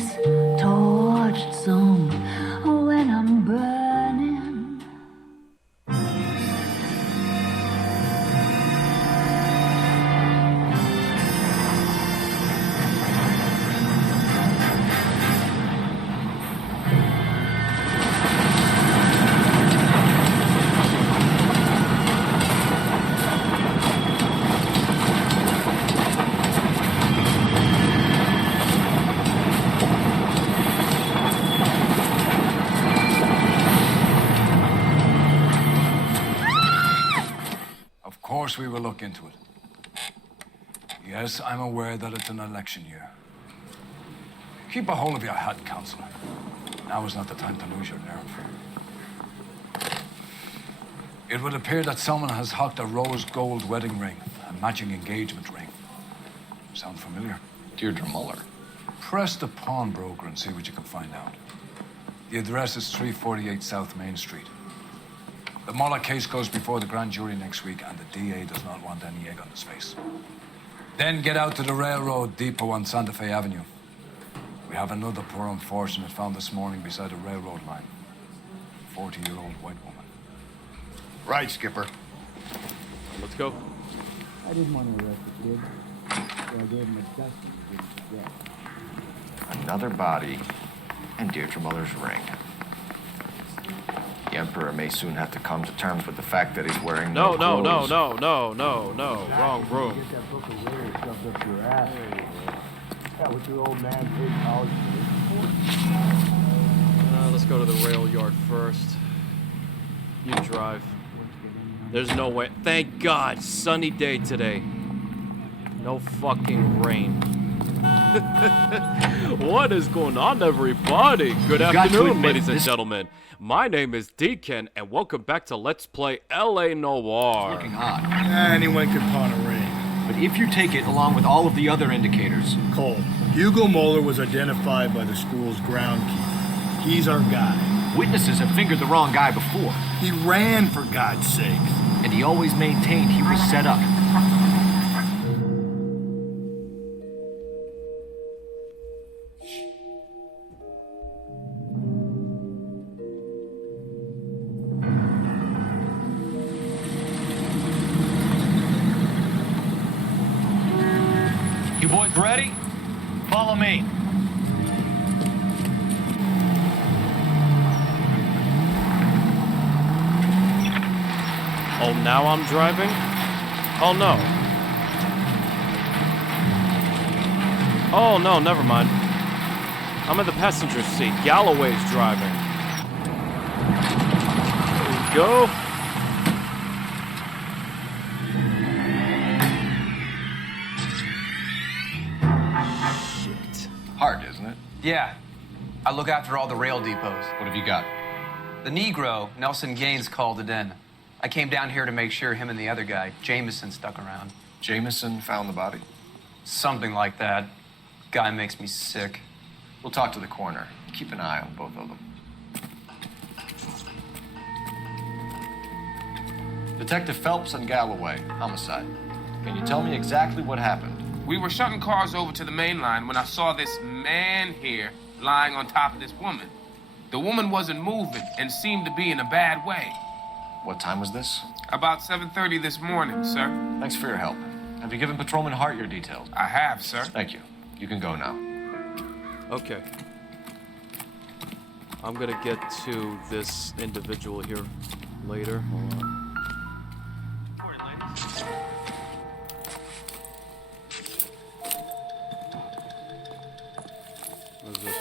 this torched zone when I'm burning. Of course we will look into it. Yes, I'm aware that it's an election year. Keep a hold of your hat, Counselor. Now is not the time to lose your nerve. It would appear that someone has hocked a rose gold wedding ring, a matching engagement ring. Sound familiar? Deirdre Muller. Press the pawnbroker and see what you can find out. The address is 348 South Main Street. The Muller case goes before the grand jury next week, and the DA does not want any egg on his face. Then get out to the railroad depot on Santa Fe Avenue. We have another poor unfortunate found this morning beside a railroad line. 40-year-old white woman. Right, Skipper. Let's go. I didn't want to arrest the kid, so I gave him a dusting to get him to death. Another body and Deirdre Muller's ring. The Emperor may soon have to come to terms with the fact that he's wearing No, clothes. Wrong room. Get that book of lyrics shoved up your ass. That was your old man paid college for. Let's go to the rail yard first. You drive. There's no way. Thank God, sunny day today. No fucking rain. What is going on, everybody? Good afternoon, ladies and gentlemen. My name is DKEN, and welcome back to Let's Play LA Noire. Looking odd. Anyone could pawn a ring. But if you take it along with all of the other indicators... Cole, Hugo Moeller was identified by the school's groundkeeper. He's our guy. Witnesses have fingered the wrong guy before. He ran, for God's sakes. And he always maintained he was set up. You boys ready? Follow me. Oh, now I'm driving? Oh, no. Oh, no, never mind. I'm in the passenger seat. Galloway's driving. There we go. Shit. Hard, isn't it? Yeah. I look after all the rail depots. What have you got? The Negro, Nelson Gaines, called it in. I came down here to make sure him and the other guy, Jameson, stuck around. Jameson found the body? Something like that. Guy makes me sick. We'll talk to the coroner. Keep an eye on both of them. Detective Phelps and Galloway, homicide. Can you tell me exactly what happened? We were shutting cars over to the main line when I saw this man here lying on top of this woman. The woman wasn't moving and seemed to be in a bad way. What time was this? About 7:30 this morning, sir. Thanks for your help. Have you given Patrolman Hart your details? I have, sir. Thank you. You can go now. Okay. I'm gonna get to this individual here later. Hold on. What is this?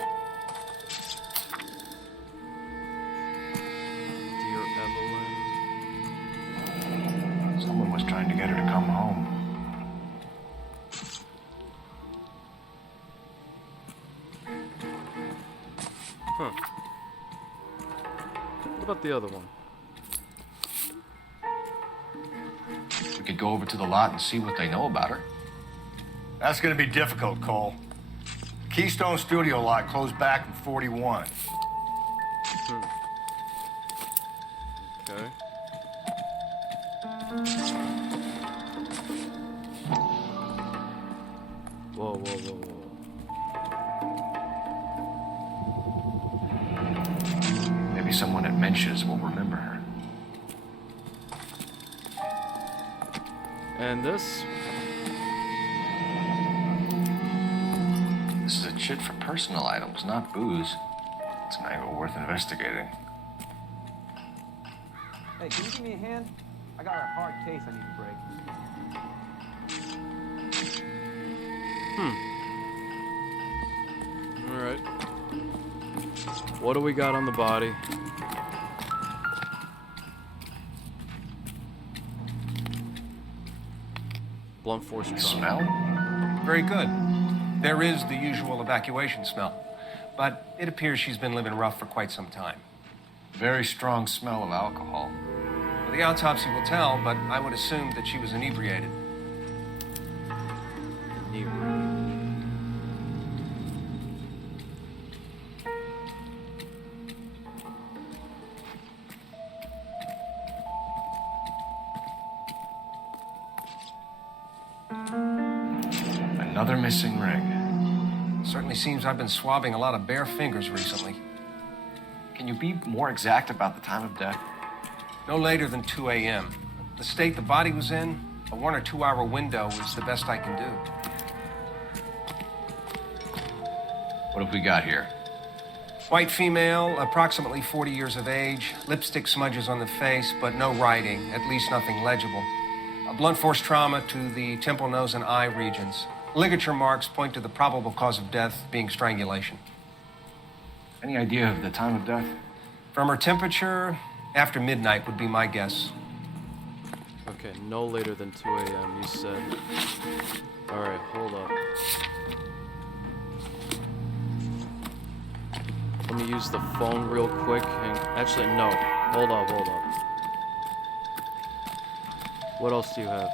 Dear Evelyn. Someone was trying to get her to come home. Huh. What about the other one? We could go over to the lot and see what they know about her. That's gonna be difficult, Cole. Keystone Studio lot closed back in 41. Okay. Whoa, whoa, whoa, whoa. Everyone at Mensch's will remember her. And this? This is a chit for personal items, not booze. It's an angle worth investigating. Hey, can you give me a hand? I got a hard case I need to break. All right. What do we got on the body? Blunt force trauma. Smell? Very good. There is the usual evacuation smell, but it appears she's been living rough for quite some time. Very strong smell of alcohol. Well, the autopsy will tell, but I would assume that she was inebriated. Another missing ring. Certainly seems I've been swabbing a lot of bare fingers recently. Can you be more exact about the time of death? No later than 2 a.m. The state the body was in, a 1 or 2 hour window is the best I can do. What have we got here? White female, approximately 40 years of age, lipstick smudges on the face, but no writing, at least nothing legible. A blunt force trauma to the temple, nose, and eye regions. Ligature marks point to the probable cause of death being strangulation. Any idea of the time of death? From her temperature, after midnight would be my guess. Okay, no later than 2 a.m. you said. All right, hold up. Let me use the phone real quick. Actually, no. Hold up. What else do you have?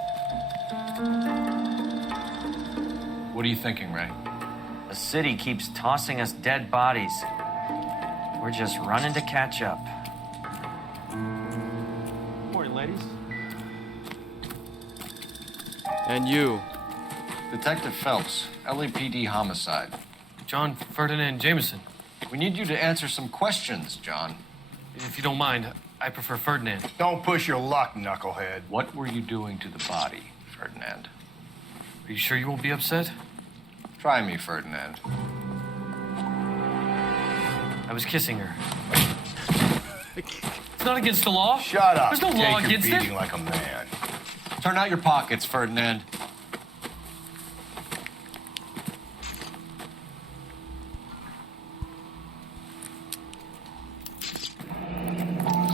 What are you thinking, Ray? The city keeps tossing us dead bodies. We're just running to catch up. Morning, ladies. And you? Detective Phelps, LAPD homicide. John Ferdinand Jameson. We need you to answer some questions, John. If you don't mind, I prefer Ferdinand. Don't push your luck, knucklehead. What were you doing to the body, Ferdinand? Are you sure you won't be upset? Try me, Ferdinand. I was kissing her. It's not against the law. Shut up. There's no Take law your against beating it. like a man. Turn out your pockets, Ferdinand.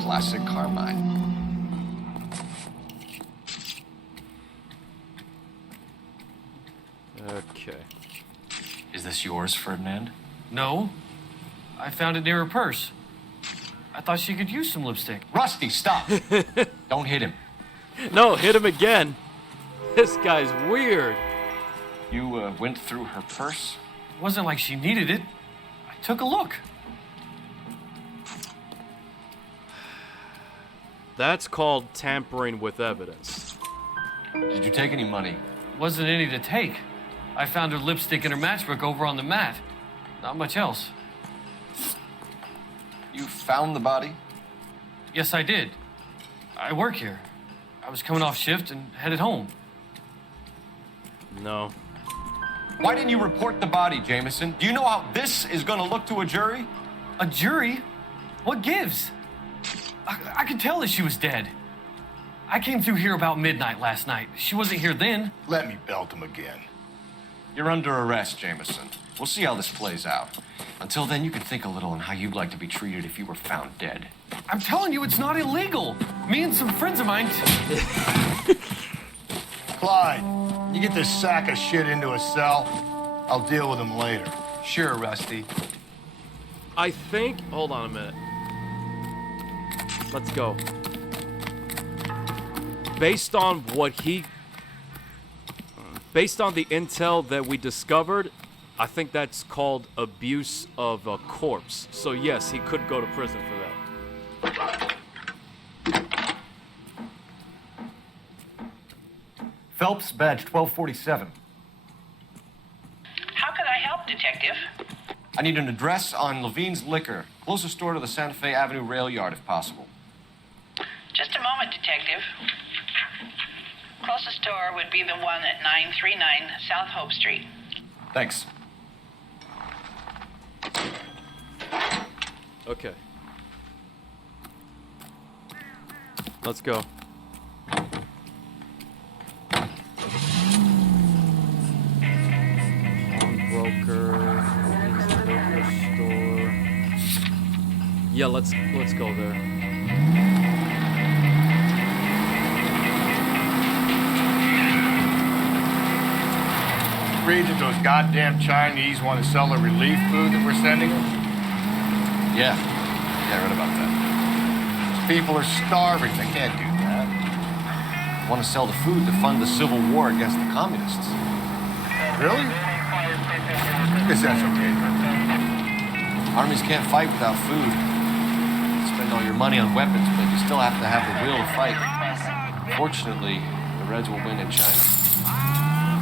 Classic Carmine. Okay. Is this yours, Ferdinand? No. I found it near her purse. I thought she could use some lipstick. Rusty, stop! Don't hit him. No, hit him again. This guy's weird. You went through her purse? It wasn't like she needed it. I took a look. That's called tampering with evidence. Did you take any money? Wasn't any to take. I found her lipstick and her matchbook over on the mat. Not much else. You found the body? Yes, I did. I work here. I was coming off shift and headed home. No. Why didn't you report the body, Jameson? Do you know how this is going to look to a jury? A jury? What gives? I could tell that she was dead. I came through here about midnight last night. She wasn't here then. Let me belt him again. You're under arrest, Jameson. We'll see how this plays out. Until then, you can think a little on how you'd like to be treated if you were found dead. I'm telling you, it's not illegal. Me and some friends of mine... Clyde, you get this sack of shit into a cell. I'll deal with him later. Sure, Rusty. I think... Hold on a minute. Let's go. Based on the intel that we discovered, I think that's called abuse of a corpse. So yes, he could go to prison for that. Phelps, badge 1247. How can I help, Detective? I need an address on Levine's Liquor. Closest store to the Santa Fe Avenue railyard, if possible. Just a moment, Detective. Closest store would be the one at 939 South Hope Street. Thanks. Okay. Let's go. Broker, liquor store. Yeah, let's go there. Read that those goddamn Chinese want to sell the relief food that we're sending them? Yeah, I read about that. People are starving. They can't do that. Want to sell the food to fund the civil war against the communists. Really? Guess that's okay. Armies can't fight without food. You spend all your money on weapons, but you still have to have the will to fight. Fortunately, the Reds will win in China.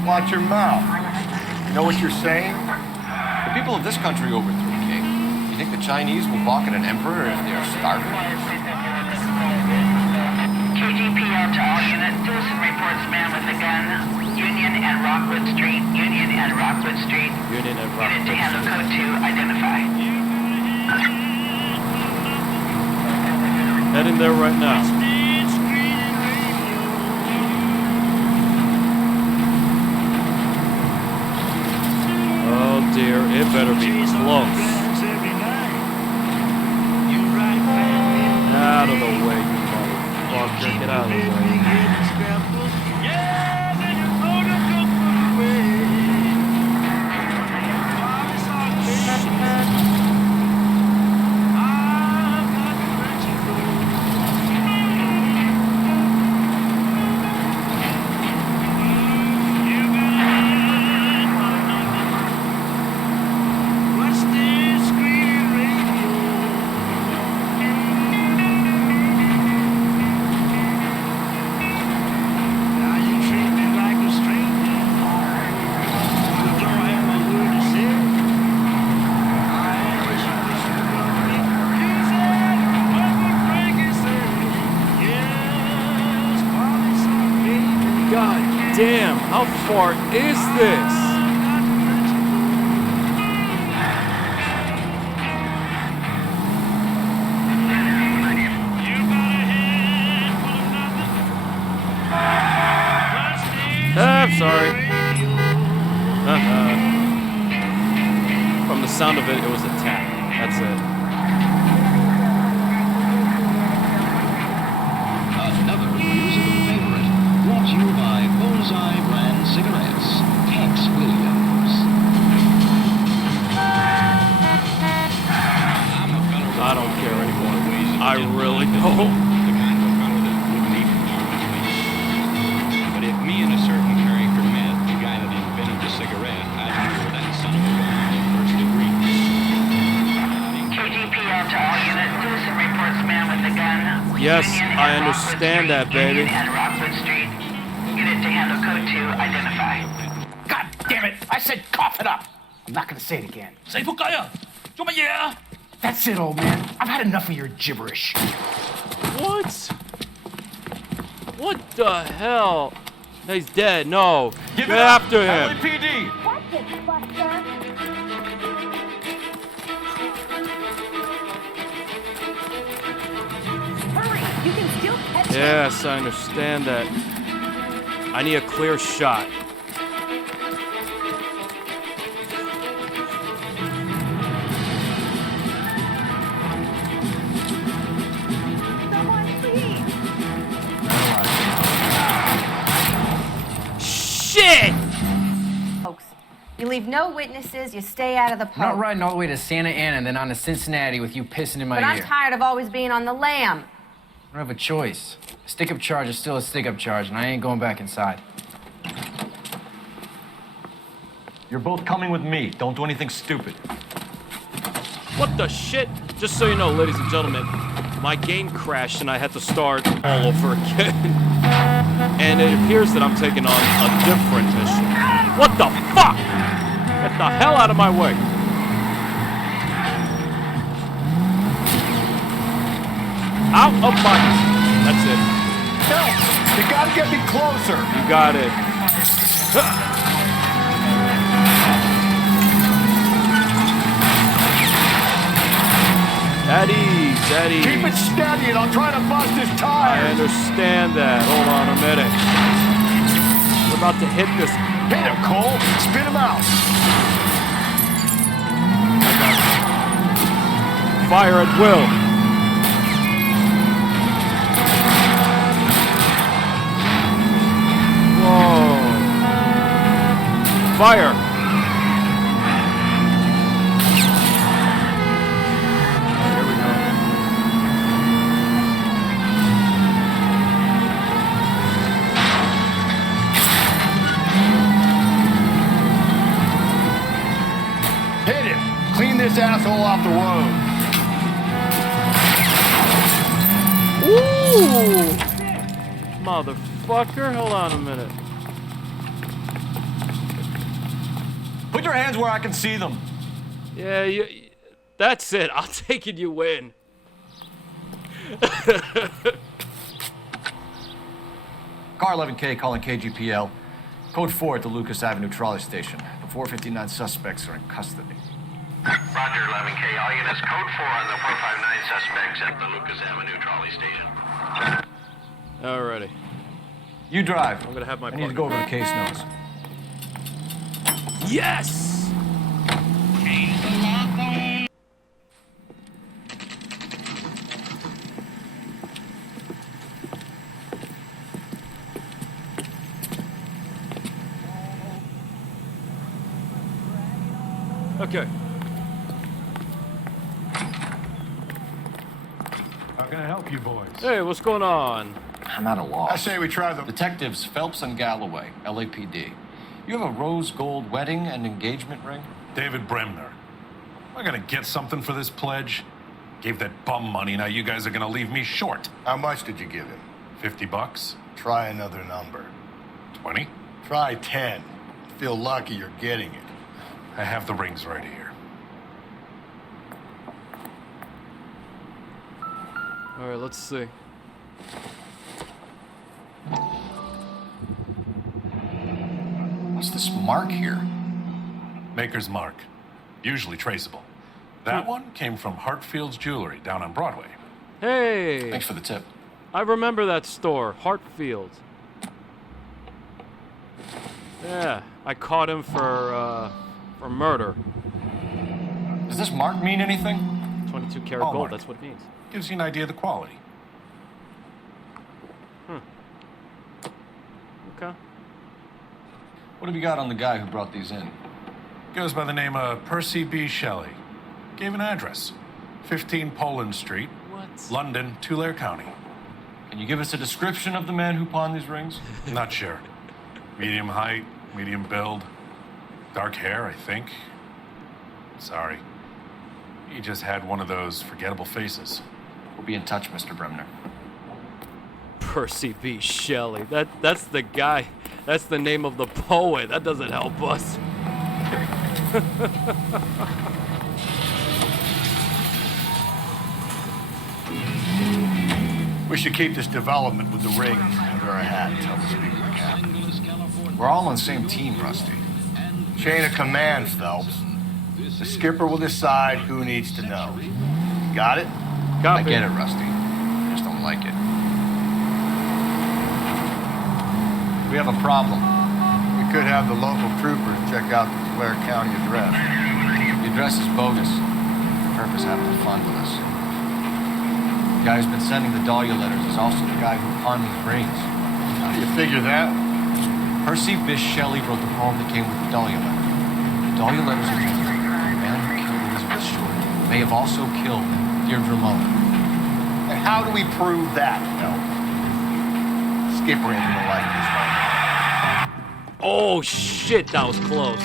Watch your mouth. You know what you're saying? The people of this country overthrew the king. You think the Chinese will balk at an emperor if they are starving? KGPL to all units. Citizen reports man with a gun. Union and Rockwood Street. Union and Rockwood Street. Union and Rockwood Unit to handle code 2. Identify. Heading there right now. Oh dear, it better be close. Out of the way, you motherfucker. Get out of the way. Damn, how far is this? I'm sorry. From the sound of it, it was a tap. That's it. Another musical favorite, brought to you by Bullseye brand cigarettes. Tex Williams. I don't care anymore. I really don't. But if me and a certain character met the guy that invented the cigarette, I'd murder that son of a gun in the first degree. KGPL to all units. Citizen reports man with a gun. Yes, Union I and understand that, Rockwood Street. baby. Union and Rockwood Street. Unit to handle code 2. Identify. God damn it! I said cough it up. I'm not gonna say it again. Say yeah. That's it, old man. I've had enough of your gibberish. What? What the hell? He's dead. No. Give Get it up, after him. LAPD! Hurry! You can still catch him. Yes, I understand that. I need a clear shot. Shit! Folks, you leave no witnesses, you stay out of the I'm pub. not riding all the way to Santa Ana and then on to Cincinnati with you pissing in my But I'm ear. tired of always being on the lam. I don't have a choice. A stick-up charge is still a stick-up charge, and I ain't going back inside. You're both coming with me. Don't do anything stupid. What the shit? Just so you know, ladies and gentlemen, my game crashed and I had to start all over again. And it appears that I'm taking on a different mission. What the fuck? Get the hell out of my way. Oh, my. That's it. Phelps, you gotta get me closer. You got it. At ease, at ease. Keep it steady and I'll try to bust his tires. I understand that. Hold on a minute. We're about to hit this. Hit him, Cole. Spin him out. Fire at will. Whoa. Fire. Here we go. Hit him. Clean this asshole off the road. Ooh! Motherfucker, hold on a minute. Put your hands where I can see them. Yeah, that's it. I'll take it you win. Car 11K calling KGPL. Code 4 at the Lucas Avenue trolley station. The 459 suspects are in custody. Roger, 11K. All units, code 4 on the 459 suspects at the Lucas Avenue trolley station. Alrighty. You drive. I'm gonna have my I need to go over the case notes. Yes! Okay. How can I help you boys? Hey, what's going on? I'm at a loss. I say we try the... Detectives Phelps and Galloway, LAPD. You have a rose gold wedding and engagement ring? David Bremner. Am I gonna get something for this pledge? Gave that bum money, now you guys are gonna leave me short. How much did you give him? $50? Try another number. 20? Try 10. Feel lucky you're getting it. I have the rings right here. Alright, let's see. What's this mark here? Maker's mark. Usually traceable. That one came from Hartfield's Jewelry down on Broadway. Hey! Thanks for the tip. I remember that store, Hartfield. Yeah, I caught him for murder. Does this mark mean anything? 22 karat gold, Hallmark. that's what it means. Gives you an idea of the quality. Okay. What have you got on the guy who brought these in? Goes by the name of Percy B. Shelley. Gave an address. 15 Poland Street, London, Tulare County. Can you give us a description of the man who pawned these rings? Not sure. Medium height, medium build. Dark hair, I think. Sorry. He just had one of those forgettable faces. We'll be in touch, Mr. Bremner. Percy B. Shelley. That's the guy. That's the name of the poet. That doesn't help us. We should keep this development with the rings under our hat until the speaker cap. We're all on the same team, Rusty. Chain of command, Phelps. The skipper will decide who needs to know. Got it? I get it, Rusty. I just don't like it. We have a problem. We could have the local troopers check out the Tulare County address. The address is bogus. The purpose having fun with us. The guy who's been sending the Dahlia letters is also the guy who pawned these rings. How do you figure that? Percy Bysshe Shelley wrote the poem that came with the Dahlia letter. The Dahlia letters are the man who killed Elizabeth Short may have also killed Deirdre Mullen. And how do we prove that, Phelps? Skipper ain't gonna like this one. Oh shit, that was close.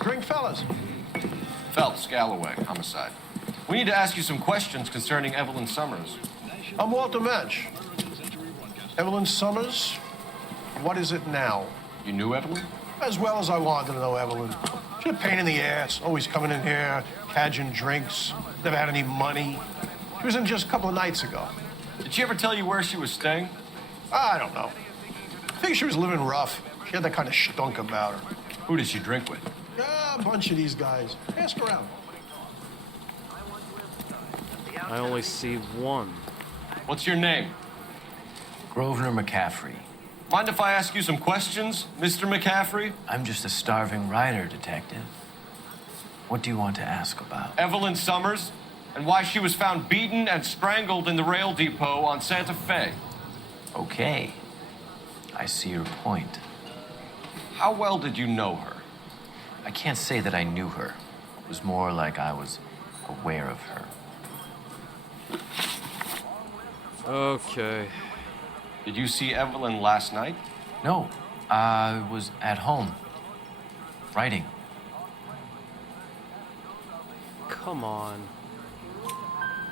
Drink, fellas. Phelps Galloway, homicide. We need to ask you some questions concerning Evelyn Summers. I'm Walter Mensch. Evelyn Summers, what is it now? You knew Evelyn? As well as I wanted to know Evelyn. She's a pain in the ass, always coming in here, cadging drinks, never had any money. She was in just a couple of nights ago. Did she ever tell you where she was staying? I don't know. I think she was living rough. She had that kind of stunk about her. Who did she drink with? Yeah, a bunch of these guys. Ask around. I only see one. What's your name? Grosvenor McCaffrey. Mind if I ask you some questions, Mr. McCaffrey? I'm just a starving writer, detective. What do you want to ask about? Evelyn Summers, and why she was found beaten and strangled in the rail depot on Santa Fe. Okay. I see your point. How well did you know her? I can't say that I knew her. It was more like I was aware of her. Okay. Did you see Evelyn last night? No, I was at home, writing. Come on.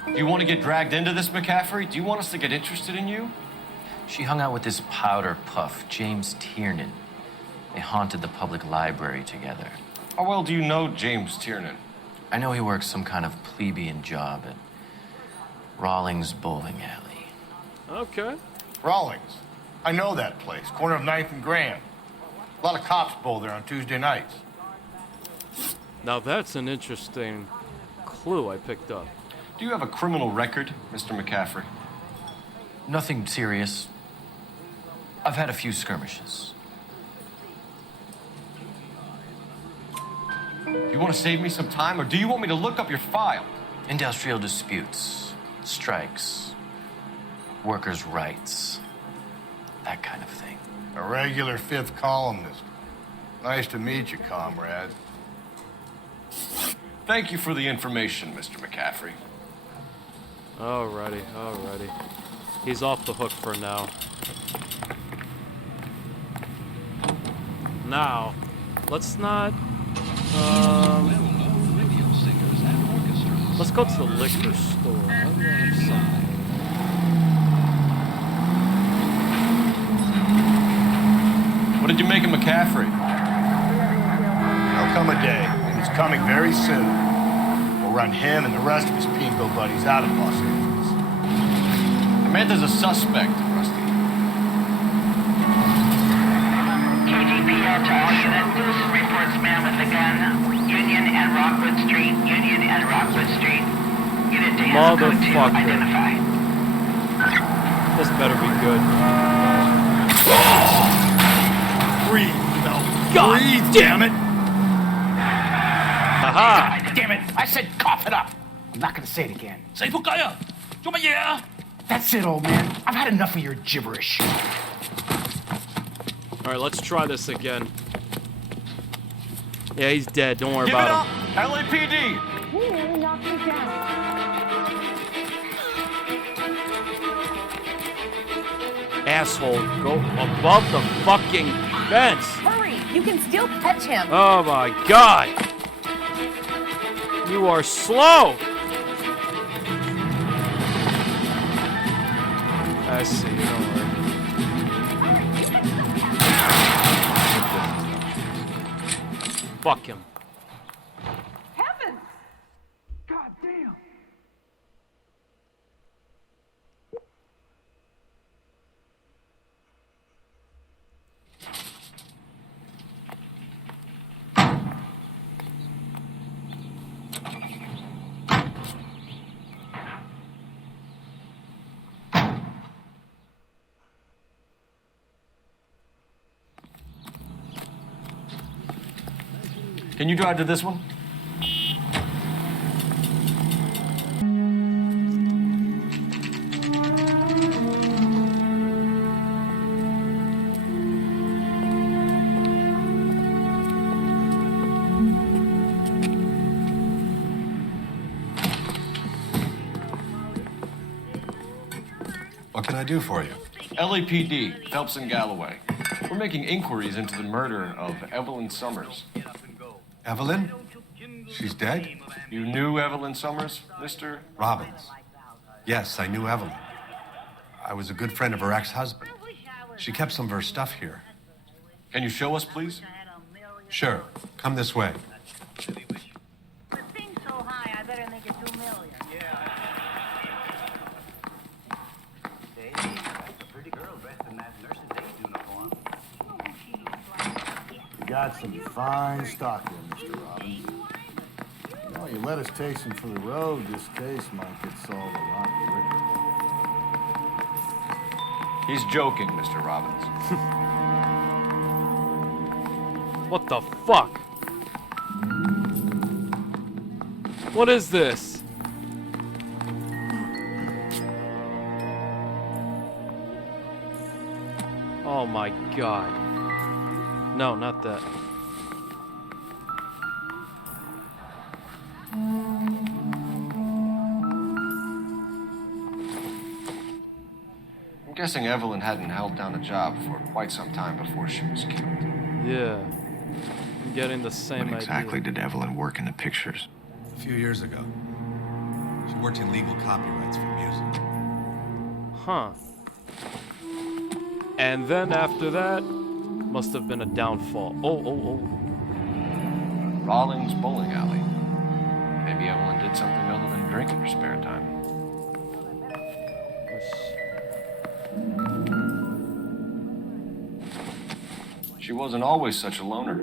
Do you want to get dragged into this, McCaffrey? Do you want us to get interested in you? She hung out with this powder puff, James Tiernan. They haunted the public library together. How well do you know James Tiernan? I know he works some kind of plebeian job at Rawlings Bowling Alley. Okay. Rawlings. I know that place. Corner of 9th and Grand. A lot of cops bowl there on Tuesday nights. Now that's an interesting clue I picked up. Do you have a criminal record, Mr. McCaffrey? Nothing serious. I've had a few skirmishes. You want to save me some time, or do you want me to look up your file? Industrial disputes, strikes, workers' rights, that kind of thing. A regular fifth columnist. Nice to meet you, comrade. Thank you for the information, Mr. McCaffrey. Alrighty. He's off the hook for now. Now, let's not... let's go to the liquor store. Maybe I have something. What did you make of McCaffrey? There'll come a day, and it's coming very soon. We'll run him and the rest of his pinko buddies out of Los Angeles. Amanda's a suspect, Rusty. KGPL to all units. Citizen reports man with a gun. Union and Rockwood Street. Union and Rockwood Street. Unit to handle code 2 identified. This better be good. Breathe, no. God Breathe, damn it. Aha! God damn it. I said cough it up. I'm not going to say it again. Say kaya. That's it, old man. I've had enough of your gibberish. Alright, let's try this again. Yeah, he's dead. Don't worry Give about it him. up, LAPD! You knocked me down. Asshole, go above the fucking fence. Hurry! You can still catch him. Oh my god! You are slow! I see, don't worry. Fuck him. Heavens! God damn. Can you drive to this one? What can I do for you? LAPD, Phelps and Galloway. We're making inquiries into the murder of Evelyn Summers. Evelyn? She's dead? You knew Evelyn Summers, Mr. Robbins. Yes, I knew Evelyn. I was a good friend of her ex-husband. She kept some of her stuff here. Can you show us, please? Sure. Come this way. The thing's so high, I better make it 2 million. Hey, that's a pretty girl dressed in that nurse's aid uniform. You got some fine stock here, Mr. Robbins. You know, you let us take some for the road, this case might get solved a lot quicker. He's joking, Mr. Robbins. What the fuck? What is this? Oh my god. No, not that. I'm guessing Evelyn hadn't held down a job for quite some time before she was killed. Yeah. I'm getting the same When exactly idea. did Evelyn work in the pictures? A few years ago. She worked in legal copyrights for music. Huh. And then after that, must have been a downfall. Oh. Rawlings Bowling Alley. Maybe Evelyn did something other than drink in her spare time. She wasn't always such a loner.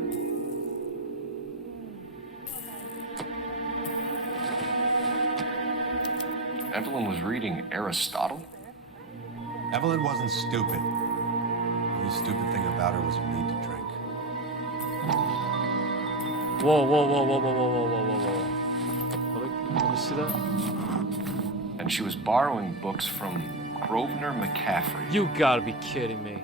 Evelyn was reading Aristotle? Evelyn wasn't stupid. The only stupid thing about her was her need to drink. Whoa. Let me see that. And she was borrowing books from Grosvenor McCaffrey. You gotta be kidding me.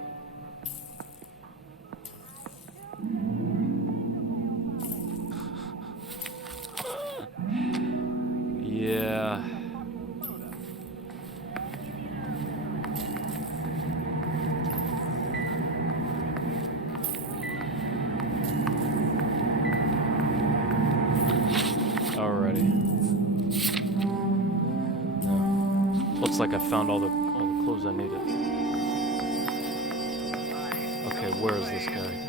Yeah. Alrighty. Looks like I found all the clothes I needed. Okay, where is this guy?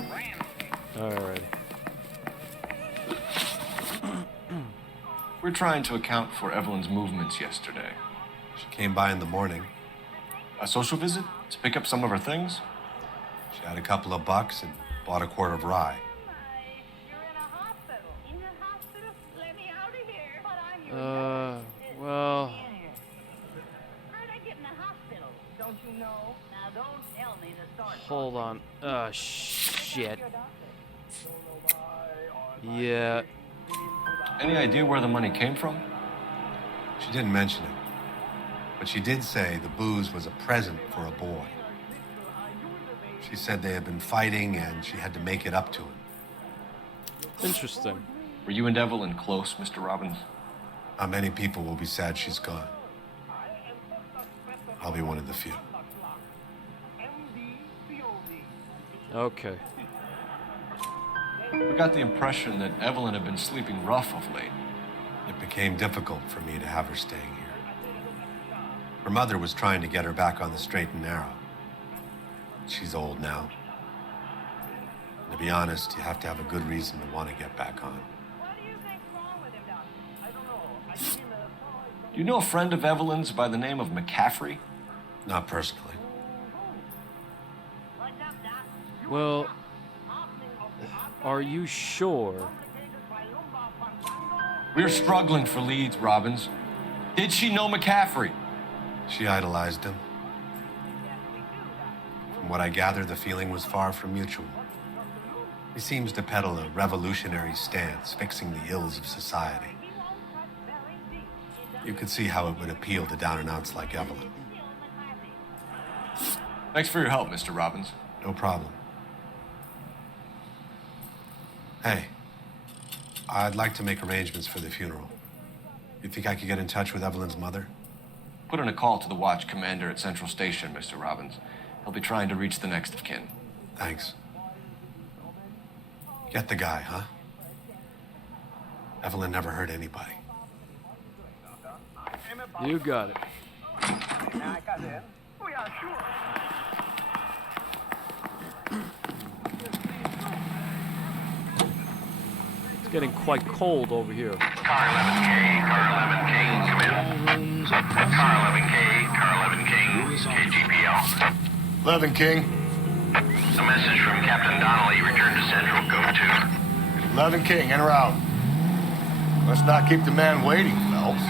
Alrighty. We're trying to account for Evelyn's movements yesterday. She came by in the morning. A social visit? To pick up some of her things? She had a couple of bucks and bought a quart of rye. Well... Hold on. Shit. Yeah. Any idea where the money came from? She didn't mention it. But she did say the booze was a present for a boy. She said they had been fighting and she had to make it up to him. Interesting. Were you and Evelyn close, Mr. Robbins? Not many people will be sad she's gone. I'll be one of the few. Okay. We got the impression that Evelyn had been sleeping rough of late. It became difficult for me to have her staying here. Her mother was trying to get her back on the straight and narrow. She's old now. And to be honest, you have to have a good reason to want to get back on. Do you know a friend of Evelyn's by the name of McCaffrey? Not personally. Well, are you sure? We're struggling for leads, Robbins. Did she know McCaffrey? She idolized him. From what I gather, the feeling was far from mutual. He seems to peddle a revolutionary stance, fixing the ills of society. You could see how it would appeal to down-and-outs like Evelyn. Thanks for your help, Mr. Robbins. No problem. Hey, I'd like to make arrangements for the funeral. You think I could get in touch with Evelyn's mother? Put in a call to the watch commander at Central Station, Mr. Robbins. He'll be trying to reach the next of kin. Thanks. Get the guy, huh? Evelyn never hurt anybody. You got it. getting quite cold over here. Car 11K, come in. Car 11K, KGPL. 11 King. A message from Captain Donnelly, return to Central, go to. 11 King, in or out? Let's not keep the man waiting, Phelps.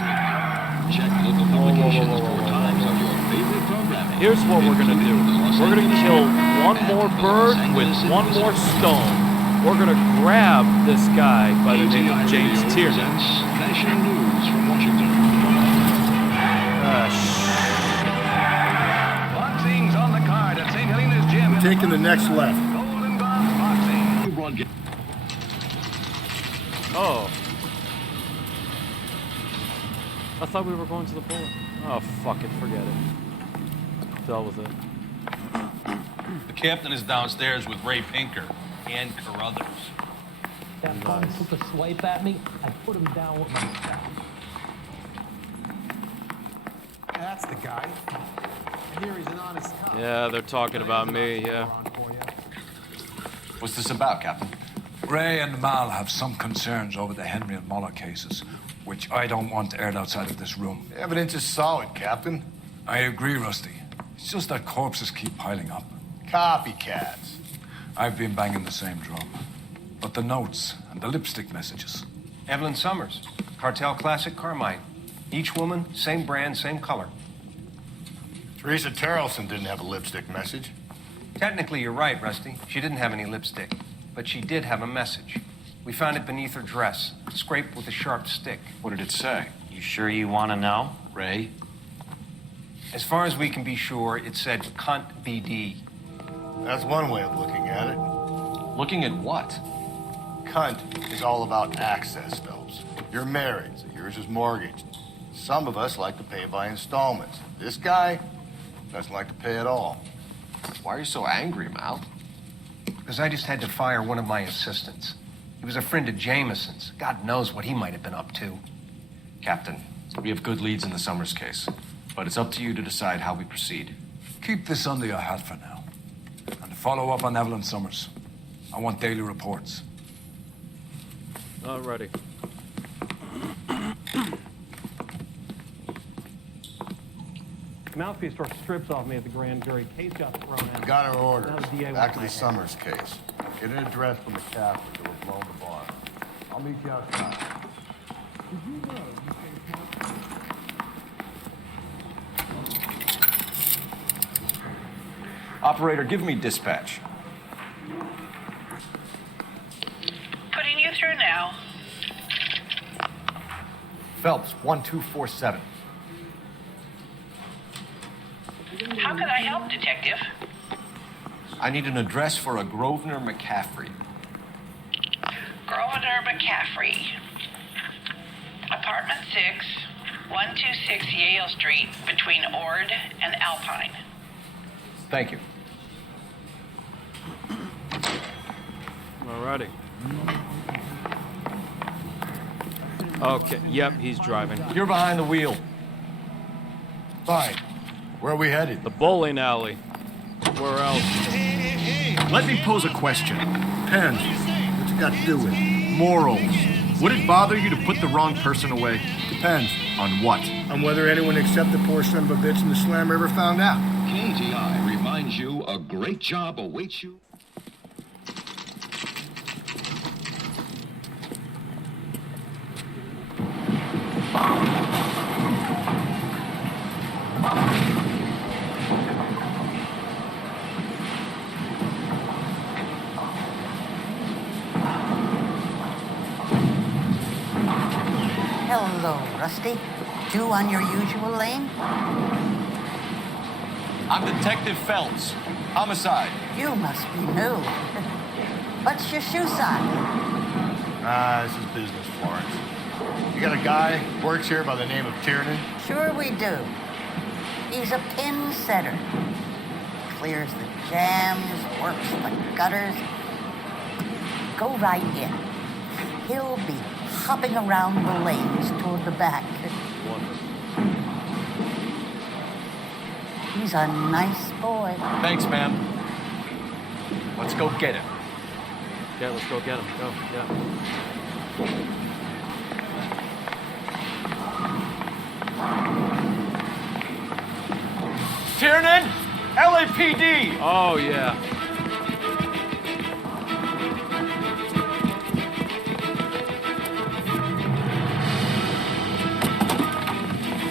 Check local publications for times of your favorite programming. Here's what we're gonna do. We're gonna kill one more bird with one more stone. We're gonna grab this guy by the name of James Tiernan. National news from Washington. Boxing's on the card at St. Helena's Gym. We're taking the next left. Oh. I thought we were going to the bullet. Oh, fuck it. Forget it. Dealt with it. The captain is downstairs with Ray Pinker and Carruthers. That bum took a swipe at me. I put him down with my staff. That's the guy. I hear he's an honest cop. Yeah, they're talking about me, yeah. What's this about, Captain? Ray and Mal have some concerns over the Henry and Muller cases, which I don't want aired outside of this room. The evidence is solid, Captain. I agree, Rusty. It's just that corpses keep piling up. Copycats. I've been banging the same drum. But the notes and the lipstick messages. Evelyn Summers, Cartel Classic Carmine. Each woman, same brand, same color. Teresa Terrelson didn't have a lipstick message. Technically, you're right, Rusty. She didn't have any lipstick, but she did have a message. We found it beneath her dress, scraped with a sharp stick. What did it say? You sure you want to know? Ray? As far as we can be sure, it said cunt BD. That's one way of looking at it. Looking at what? Cunt is all about access, Phelps. You're married, so yours is mortgaged. Some of us like to pay by installments. This guy doesn't like to pay at all. Why are you so angry, Mal? Because I just had to fire one of my assistants. He was a friend of Jameson's. God knows what he might have been up to. Captain, we have good leads in the Summers case, but it's up to you to decide how we proceed. Keep this under your hat for now. And follow up on Evelyn Summers. I want daily reports. Alrighty. Mouthpiece tore strips off me at the grand jury. Case got thrown out. Got our orders. Now the DA Back wants to my the head. Summers case. Get an address from the captain that was blown the bar. I'll meet you outside. Operator, give me dispatch. Putting you through now. Phelps, 1247. How can I help, Detective? I need an address for a Grosvenor McCaffrey. Grosvenor McCaffrey. Apartment 6, 126 Yale Street, between Ord and Alpine. Thank you. Alrighty. Okay, yep, he's driving. You're behind the wheel. Fine. Where are we headed? The bowling alley. Where else? Let me pose a question. Depends. What's it got to do with it? Morals. Would it bother you to put the wrong person away? Depends. On what? On whether anyone except the poor son of a bitch in the slammer ever found out. KTI reminds you a great job awaits you. Hello, Rusty. You on your usual lane? I'm Detective Phelps. Homicide. You must be new. What's your shoe size? This is business, Florence. You got a guy who works here by the name of Tiernan? Sure we do. He's a pin setter. Clears the jams, works the gutters. Go right in. He'll be hopping around the lanes toward the back. He's a nice boy. Thanks, ma'am. Let's go get him. Yeah, let's go get him. Go, yeah. Tiernan, LAPD. Oh yeah.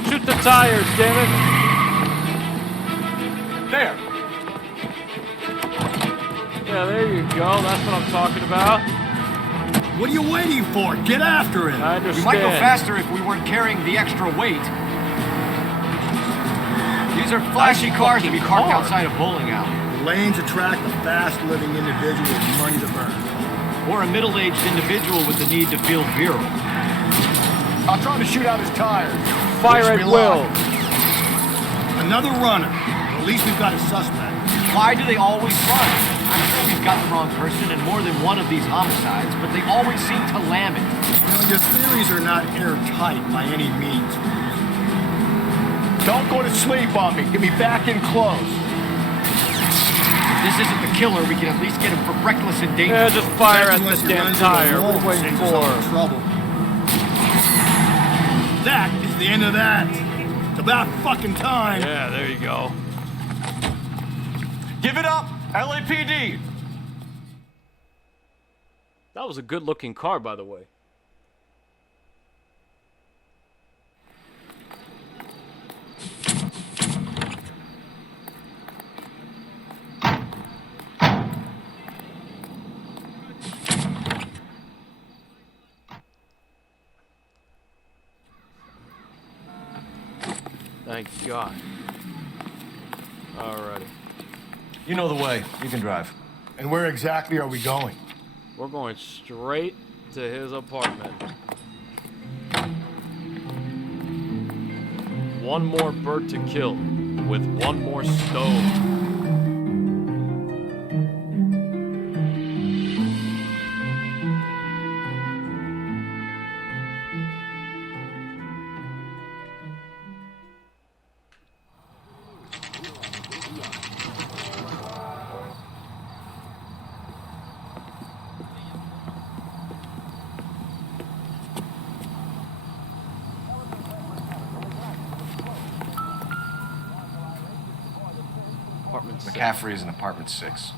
Shoot the tires, damn it. There. Yeah, there you go. That's what I'm talking about. What are you waiting for? Get after him. I We understand. might go faster if we weren't carrying the extra weight. These are flashy cars to be parked outside a bowling alley. The lanes attract a fast-living individual with money to burn. Or a middle-aged individual with the need to feel virile. I'll try to shoot out his tires. Fire Wish at me will. luck. Another runner. At least we've got a suspect. Why do they always run? I'm sure we've got the wrong person in more than one of these homicides, but they always seem to lam it. You know, your theories are not airtight by any means. Don't go to sleep on me. Get me back in close. If this isn't the killer, we can at least get him for reckless endangerment. Yeah, just fire at Unless the he damn runs into a tire. wall What are you waiting and saves us all for? trouble. That is the end of that. It's about fucking time. Yeah, there you go. Give it up, LAPD. That was a good looking car, by the way. Thank God. Alrighty. You know the way. You can drive. And where exactly are we going? We're going straight to his apartment. One more bird to kill with one more stone. McCaffrey is in apartment 6.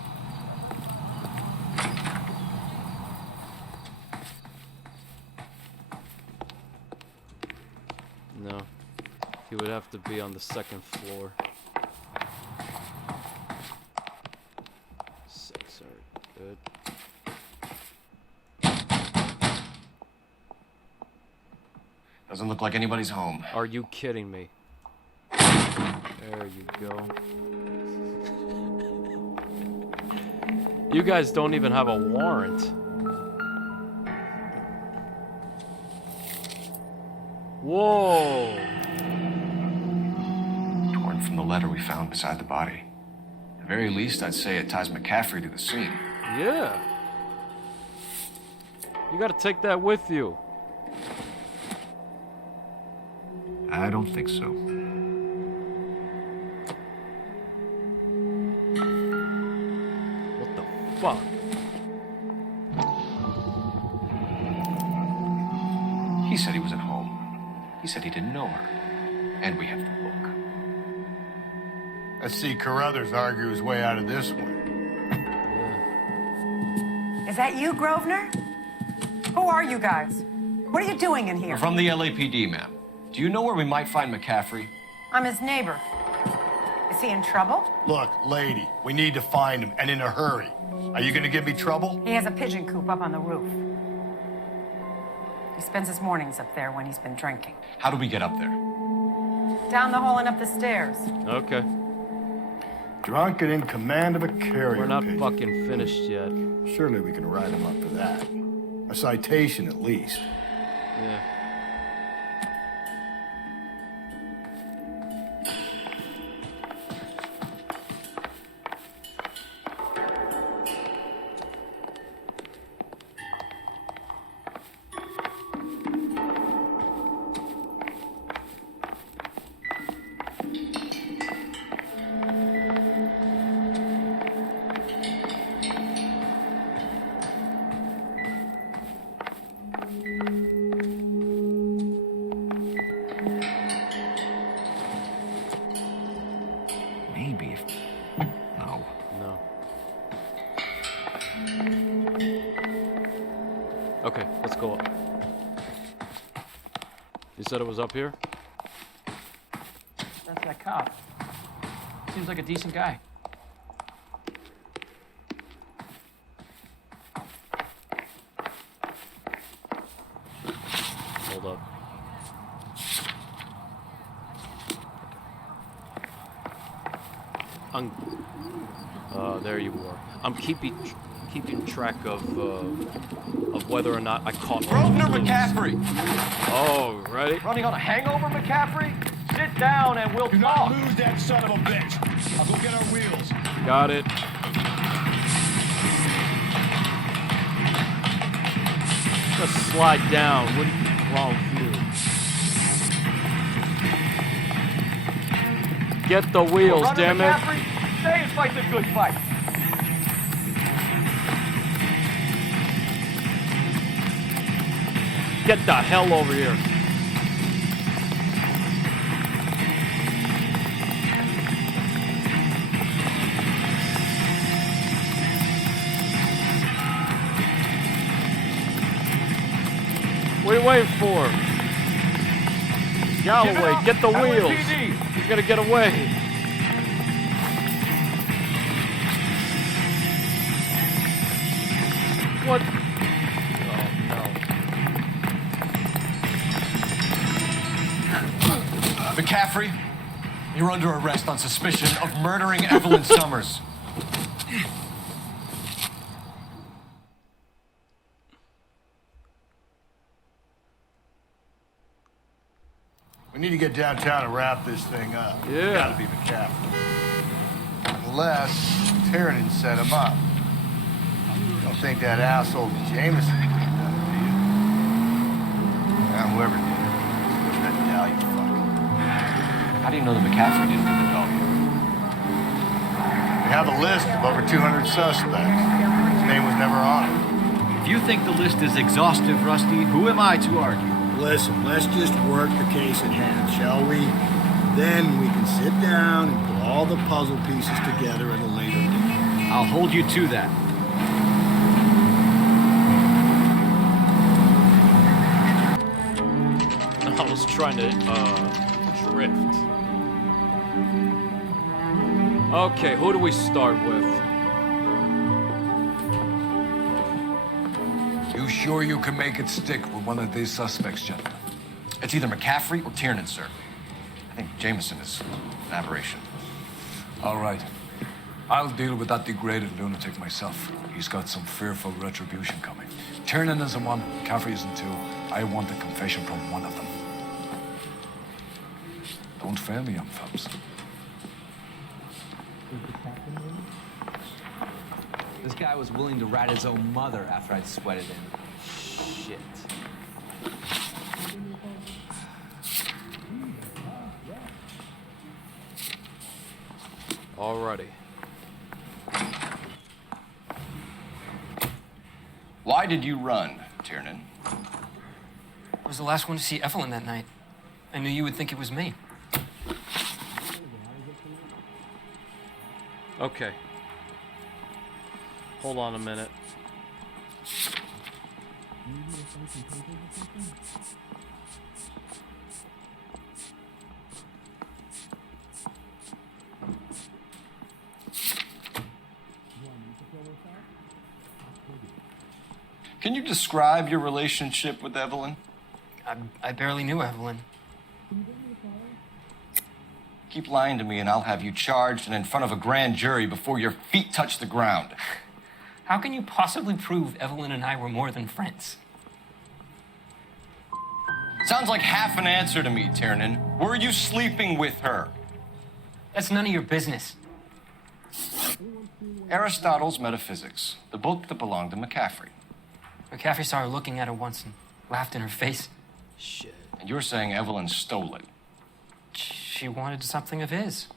No. He would have to be on the second floor. 6, alright, good. Doesn't look like anybody's home. Are you kidding me? There you go. You guys don't even have a warrant. Whoa! Torn from the letter we found beside the body. At the very least, I'd say it ties McCaffrey to the scene. Yeah. You gotta take that with you. I don't think so. What the fuck? He said he was at home. He said he didn't know her. And we have the book. Let's see Carruthers argue his way out of this one. Is that you, Grosvenor? Who are you guys? What are you doing in here? We're from the LAPD, ma'am. Do you know where we might find McCaffrey? I'm his neighbor. Is he in trouble? Look, lady, we need to find him, and in a hurry. Are you gonna give me trouble? He has a pigeon coop up on the roof. He spends his mornings up there when he's been drinking. How do we get up there? Down the hall and up the stairs. Okay. Drunk and in command of a carrier We're not pigeon. fucking finished yet. Surely we can write him up for that. A citation, at least. Yeah. Okay, let's go up. You said it was up here? That's that cop. Seems like a decent guy. Hold up. There you were. I'm keeping track of whether or not I caught Grosvenor McCaffrey! Oh, ready? Running on a hangover, McCaffrey? Sit down and we'll talk. Lose that son of a bitch. I'll go get our wheels. Got it. Just slide down. What's wrong with you? Get the wheels, damn it. McCaffrey, say his fight's a good fight. Get the hell over here. What are you waiting for? Galloway, get the wheels. You're gonna get away. What? McCaffrey, you're under arrest on suspicion of murdering Evelyn Summers. We need to get downtown and wrap this thing up. Yeah. Gotta be McCaffrey. Unless Tiernan set him up. Don't think that asshole Jameson did that, do you? Yeah, whoever did it. What's that medallion fuck? How do you know that McCaffrey didn't do the dog? We have a list of over 200 suspects. His name was never on it. If you think the list is exhaustive, Rusty, who am I to argue? Listen, let's just work the case at hand, shall we? Then we can sit down and put all the puzzle pieces together at a later date. I'll hold you to that. I was trying to drift. Okay, who do we start with? You sure you can make it stick with one of these suspects, gentlemen? It's either McCaffrey or Tiernan, sir. I think Jameson is an aberration. All right. I'll deal with that degraded lunatic myself. He's got some fearful retribution coming. Tiernan isn't one, McCaffrey isn't two. I want a confession from one of them. Don't fail me, young Phelps. This guy was willing to rat his own mother after I'd sweated him. Shit. Alrighty. Why did you run, Tiernan? I was the last one to see Evelyn that night. I knew you would think it was me. Okay. Hold on a minute. Can you describe your relationship with Evelyn? I barely knew Evelyn. Keep lying to me and I'll have you charged and in front of a grand jury before your feet touch the ground. How can you possibly prove Evelyn and I were more than friends? Sounds like half an answer to me, Tiernan. Were you sleeping with her? That's none of your business. Aristotle's Metaphysics, the book that belonged to McCaffrey. McCaffrey saw her looking at her once and laughed in her face. Shit. And you're saying Evelyn stole it? She wanted something of his.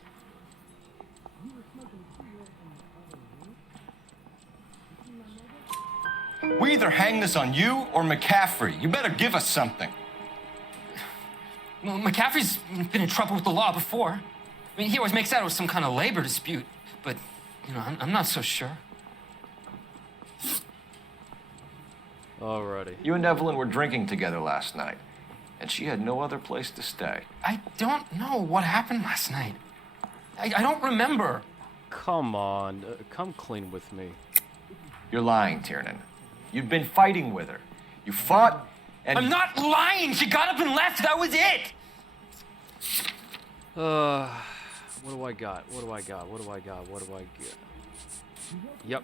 We either hang this on you or McCaffrey. You better give us something. Well, McCaffrey's been in trouble with the law before. I mean, he always makes out it was some kind of labor dispute, but, you know, I'm not so sure. Alrighty. You and Evelyn were drinking together last night, and she had no other place to stay. I don't know what happened last night. I don't remember. Come on, come clean with me. You're lying, Tiernan. You've been fighting with her. You fought, and... I'm not lying! She got up and left, that was it! What do I got? What do I got? What do I got? What do I get? Yep.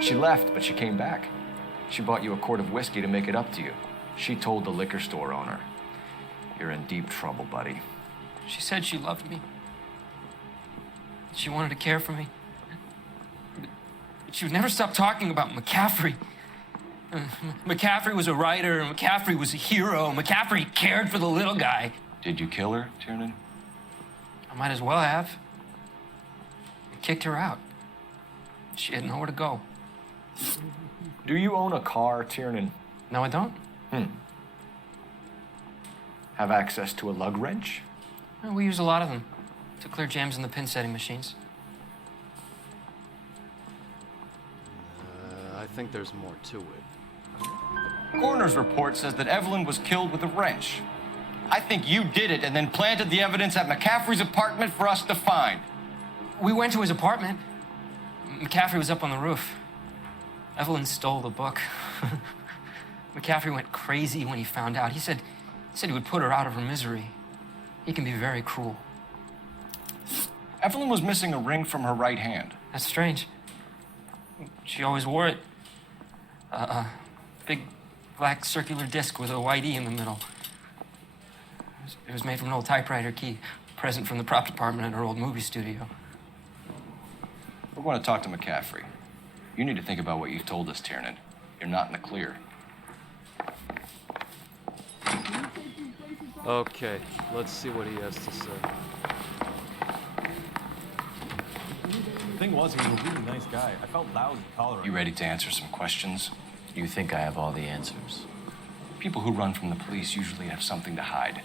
She left, but she came back. She bought you a quart of whiskey to make it up to you. She told the liquor store owner. You're in deep trouble, buddy. She said she loved me. She wanted to care for me. But she would never stop talking about McCaffrey. McCaffrey was a writer, and McCaffrey was a hero. McCaffrey cared for the little guy. Did you kill her, Tiernan? I might as well have. I kicked her out. She had nowhere to go. Do you own a car, Tiernan? No, I don't. Have access to a lug wrench? Well, we use a lot of them to clear jams in the pin setting machines. I think there's more to it. Coroner's report says that Evelyn was killed with a wrench. I think you did it and then planted the evidence at McCaffrey's apartment for us to find. We went to his apartment. McCaffrey was up on the roof. Evelyn stole the book. McCaffrey went crazy when he found out. He said he would put her out of her misery. He can be very cruel. Evelyn was missing a ring from her right hand. That's strange. She always wore it. Big black circular disc with a white E in the middle. It was made from an old typewriter key, a present from the prop department at her old movie studio. We're going to talk to McCaffrey. You need to think about what you've told us, Tiernan. You're not in the clear. Okay, let's see what he has to say. The thing was, he was a really nice guy. I felt lousy calling him. You ready to answer some questions? You think I have all the answers? People who run from the police usually have something to hide.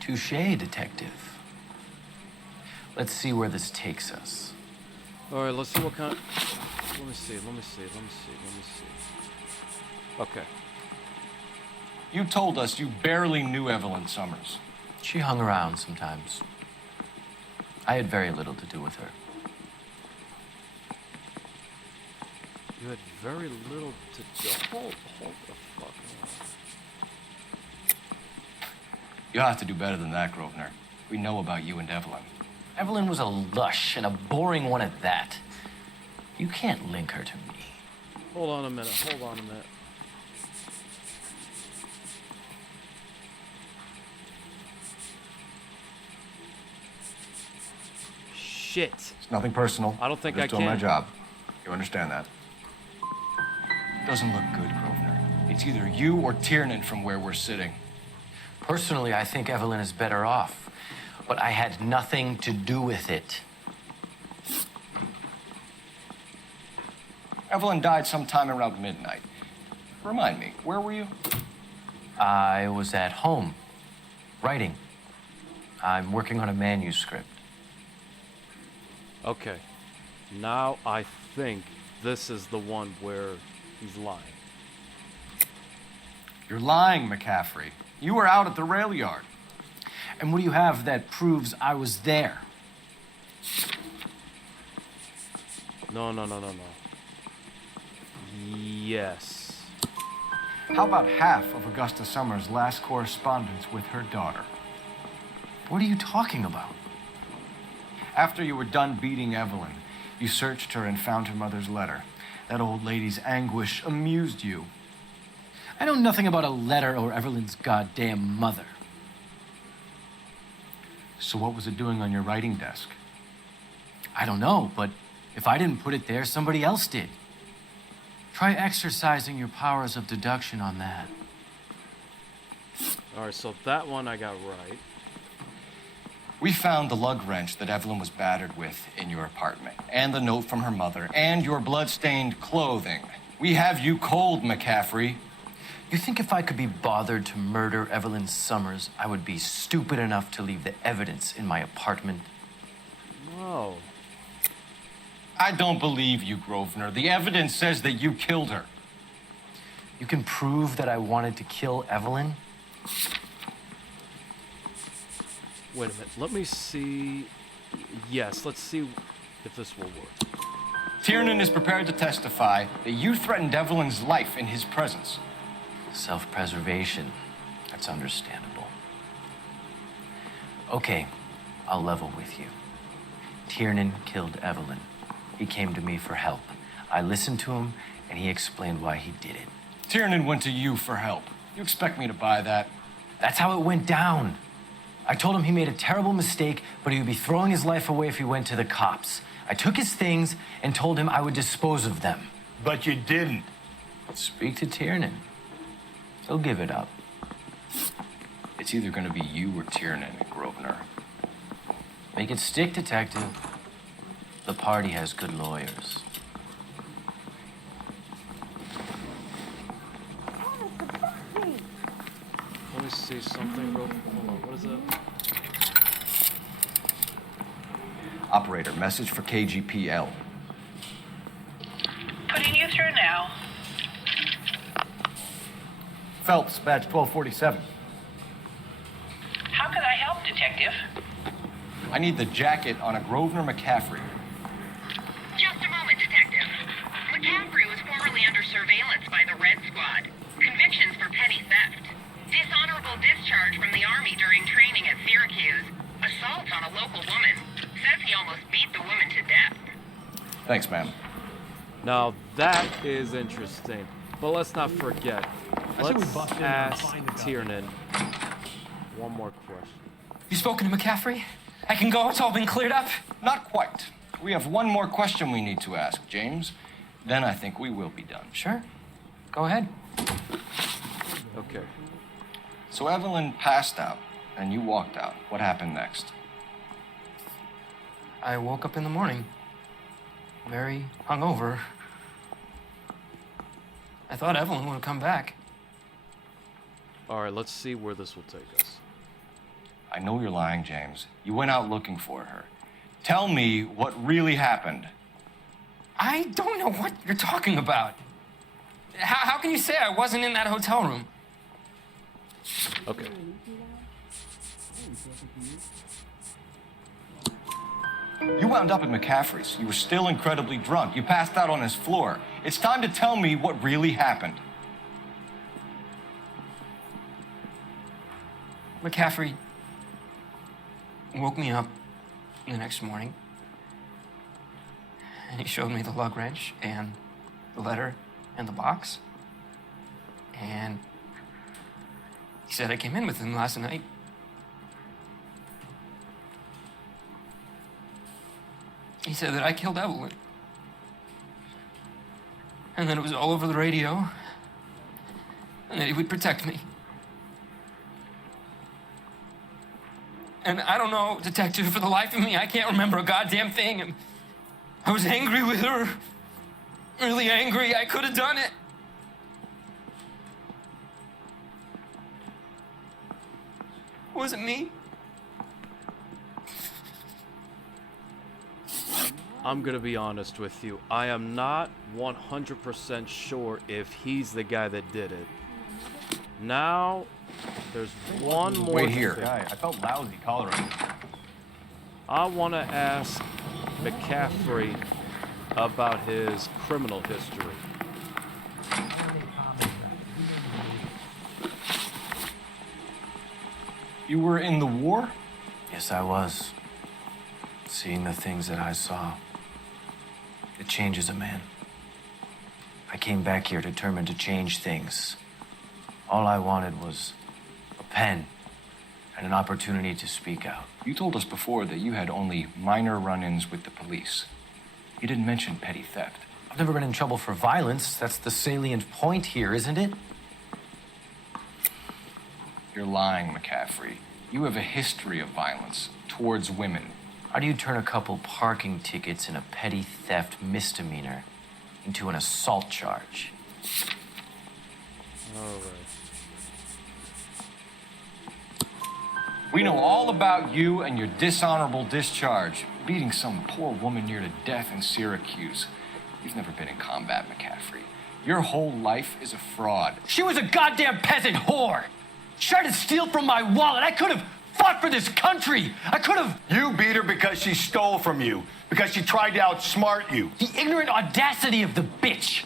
Touché, detective. Let's see where this takes us. All right, let's see what kind. Let me see. Okay. You told us you barely knew Evelyn Summers. She hung around sometimes. I had very little to do with her. You had very little to do. Hold the fuck on. You'll have to do better than that, Grosvenor. We know about you and Evelyn. Evelyn was a lush, and a boring one at that. You can't link her to me. Hold on a minute. Shit. It's nothing personal. I don't think I'm I just doing can. my job. You understand that? Doesn't look good, Grosvenor. It's either you or Tiernan from where we're sitting. Personally, I think Evelyn is better off, but I had nothing to do with it. Evelyn died sometime around midnight. Remind me, where were you? I was at home, writing. I'm working on a manuscript. Okay. Now I think this is the one where he's lying. You're lying, McCaffrey. You were out at the rail yard. And what do you have that proves I was there? No. Yes. How about half of Augusta Summers' last correspondence with her daughter? What are you talking about? After you were done beating Evelyn, you searched her and found her mother's letter. That old lady's anguish amused you. I know nothing about a letter or Evelyn's goddamn mother. So what was it doing on your writing desk? I don't know, but if I didn't put it there, somebody else did. Try exercising your powers of deduction on that. All right, so that one I got right. We found the lug wrench that Evelyn was battered with in your apartment, and the note from her mother, and your blood-stained clothing. We have you cold, McCaffrey. You think if I could be bothered to murder Evelyn Summers, I would be stupid enough to leave the evidence in my apartment? No. I don't believe you, Grosvenor. The evidence says that you killed her. You can prove that I wanted to kill Evelyn? Wait a minute. Let me see. Yes, let's see if this will work. Tiernan is prepared to testify that you threatened Evelyn's life in his presence. Self-preservation. That's understandable. Okay, I'll level with you. Tiernan killed Evelyn. He came to me for help. I listened to him, and he explained why he did it. Tiernan went to you for help. You expect me to buy that? That's how it went down. I told him he made a terrible mistake, but he would be throwing his life away if he went to the cops. I took his things and told him I would dispose of them. But you didn't. Speak to Tiernan. He'll give it up. It's either going to be you or Tiernan, Grosvenor. Make it stick, detective. The party has good lawyers. Let me see something real quick. Hold on, what is that? Operator, message for KGPL. Putting you through now. Phelps, badge 1247. How can I help, Detective? I need the jacket on a Grosvenor McCaffrey. Just a moment, Detective. McCaffrey was formerly under surveillance by the Red Squad. Convictions for petty theft. Dishonorable discharge from the Army during training at Syracuse. Assault on a local woman. Says he almost beat the woman to death. Thanks, ma'am. Now that is interesting. But let's not forget. Let's ask Tiernan one more question. You spoken to McCaffrey? I can go? It's all been cleared up? Not quite. We have one more question we need to ask, James. Then I think we will be done. Sure. Go ahead. Okay. So Evelyn passed out, and you walked out. What happened next? I woke up in the morning, very hungover. I thought Evelyn would have come back. All right, let's see where this will take us. I know you're lying, James. You went out looking for her. Tell me what really happened. I don't know what you're talking about. How can you say I wasn't in that hotel room? Okay. You wound up at McCaffrey's. You were still incredibly drunk. You passed out on his floor. It's time to tell me what really happened. McCaffrey woke me up the next morning, and he showed me the lug wrench and the letter and the box, and he said I came in with him last night. He said that I killed Evelyn, and that it was all over the radio, and that he would protect me. And I don't know, Detective, for the life of me, I can't remember a goddamn thing. And I was angry with her. Really angry. I could have done it. Was it me? I'm gonna be honest with you. I am not 100% sure if he's the guy that did it. Now, there's one more Wait here. thing. I felt lousy collaring. I want to ask McCaffrey about his criminal history. You were in the war? Yes, I was. Seeing the things that I saw, it changes a man. I came back here determined to change things. All I wanted was a pen and an opportunity to speak out. You told us before that you had only minor run-ins with the police. You didn't mention petty theft. I've never been in trouble for violence. That's the salient point here, isn't it? You're lying, McCaffrey. You have a history of violence towards women. How do you turn a couple parking tickets and a petty theft misdemeanor into an assault charge? All right. We know all about you and your dishonorable discharge, beating some poor woman near to death in Syracuse. You've never been in combat, McCaffrey. Your whole life is a fraud. She was a goddamn peasant whore. She tried to steal from my wallet. I could have fought for this country. I could have. You beat her because she stole from you, because she tried to outsmart you. The ignorant audacity of the bitch.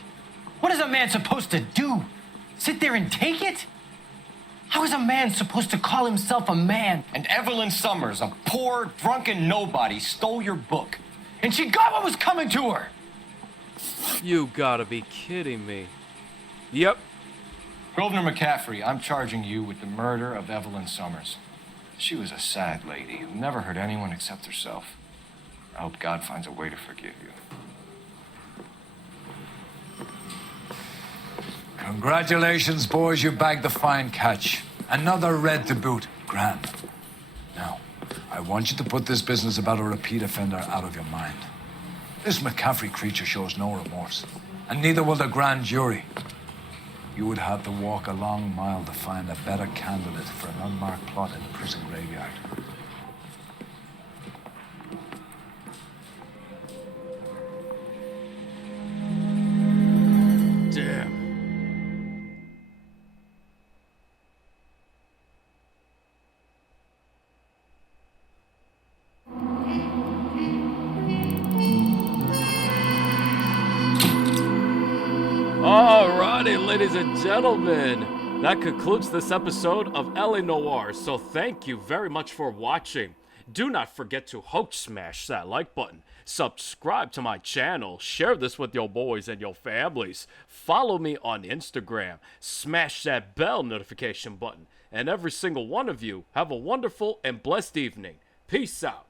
What is a man supposed to do? Sit there and take it? How is a man supposed to call himself a man? And Evelyn Summers, a poor, drunken nobody, stole your book. And she got what was coming to her. You gotta be kidding me. Yep. Grosvenor McCaffrey, I'm charging you with the murder of Evelyn Summers. She was a sad lady who never hurt anyone except herself. I hope God finds a way to forgive you. Congratulations, boys. You bagged the fine catch. Another red to boot. Grand. Now, I want you to put this business about a repeat offender out of your mind. This McCaffrey creature shows no remorse, and neither will the grand jury. You would have to walk a long mile to find a better candidate for an unmarked plot in a prison graveyard. Damn. Alrighty, ladies and gentlemen, that concludes this episode of LA Noire. So thank you very much for watching. Do not forget to smash that like button, subscribe to my channel, share this with your boys and your families, follow me on Instagram, smash that bell notification button, and every single one of you have a wonderful and blessed evening. Peace out.